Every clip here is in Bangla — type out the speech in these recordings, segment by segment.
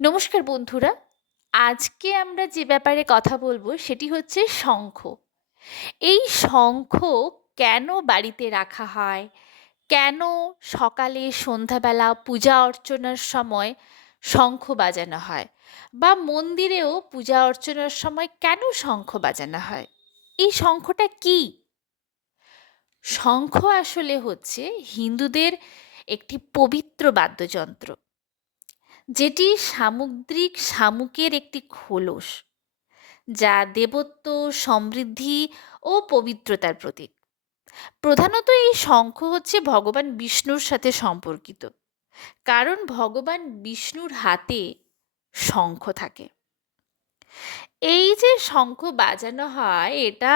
নমস্কার বন্ধুরা। আজকে আমরা যে ব্যাপারে কথা বলবো সেটি হচ্ছে শঙ্খ। এই শঙ্খ কেন বাড়িতে রাখা হয়? কেন সকালে সন্ধ্যাবেলা পূজা অর্চনার সময় শঙ্খ বাজানো হয়? বা মন্দিরেও পূজা অর্চনার সময় কেন শঙ্খ বাজানো হয়? এই শঙ্খটা কি? শঙ্খ আসলে হচ্ছে হিন্দুদের একটি পবিত্র বাদ্যযন্ত্র, যেটি সামুদ্রিক শামুকের একটি খোলস, যা দেবত্ব, সমৃদ্ধি ও পবিত্রতার প্রতীক। প্রধানত এই শঙ্খ হচ্ছে ভগবান বিষ্ণুর সাথে সম্পর্কিত, কারণ ভগবান বিষ্ণুর হাতে শঙ্খ থাকে। এই যে শঙ্খ বাজানো হয়, এটা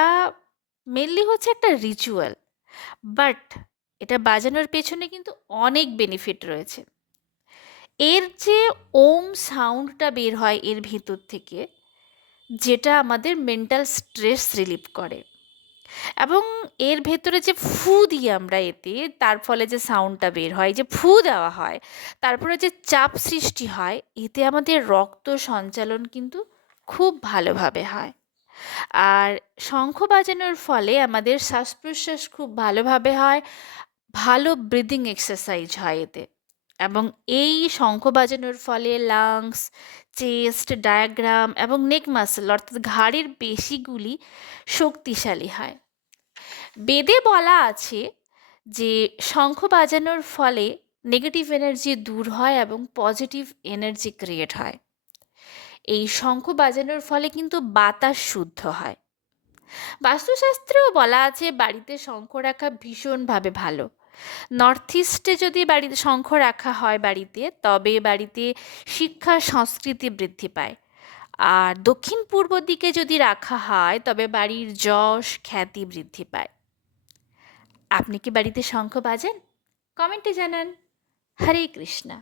মেনলি হচ্ছে একটা রিচুয়াল, বাট এটা বাজানোর পেছনে কিন্তু অনেক বেনিফিট রয়েছে। এর যে ওম সাউন্ডটা বের হয় এর ভিতর থেকে, যেটা আমাদের মেন্টাল স্ট্রেস রিলিভ করে, এবং এর ভেতরে যে ফু দিই আমরা এতে, তার ফলে যে সাউন্ডটা বের হয়, যে ফু দেওয়া হয়, তারপরে যে চাপ সৃষ্টি হয়, এতে আমাদের রক্ত সঞ্চালন কিন্তু খুব ভালোভাবে হয়। আর শঙ্খ বাজানোর ফলে আমাদের শ্বাস প্রশ্বাস খুব ভালোভাবে হয়, ভালো ব্রিদিং এক্সারসাইজ হয় এতে। এবং এই শঙ্খ বাজানোর ফলে লাংস, চেস্ট, ডায়াগ্রাম এবং নেক মাসল অর্থাৎ ঘাড়ের পেশিগুলি শক্তিশালী হয়। বেদে বলা আছে যে শঙ্খ বাজানোর ফলে নেগেটিভ এনার্জি দূর হয় এবং পজিটিভ এনার্জি ক্রিয়েট হয়। এই শঙ্খ বাজানোর ফলে কিন্তু বাতাস শুদ্ধ হয়। বাস্তুশাস্ত্রেও বলা আছে বাড়িতে শঙ্খ রাখা ভীষণভাবে ভালো। নর্থ ইস্টে যদি বাড়িতে শঙ্খ রাখা হয় বাড়িতে, তবে বাড়িতে শিক্ষা সংস্কৃতি বৃদ্ধি পায়। আর দক্ষিণ পূর্ব দিকে যদি রাখা হয়, তবে বাড়ির যশ খ্যাতি বৃদ্ধি পায়। আপনি কি বাড়িতে শঙ্খ বাজান? কমেন্টে জানান। হরে কৃষ্ণা।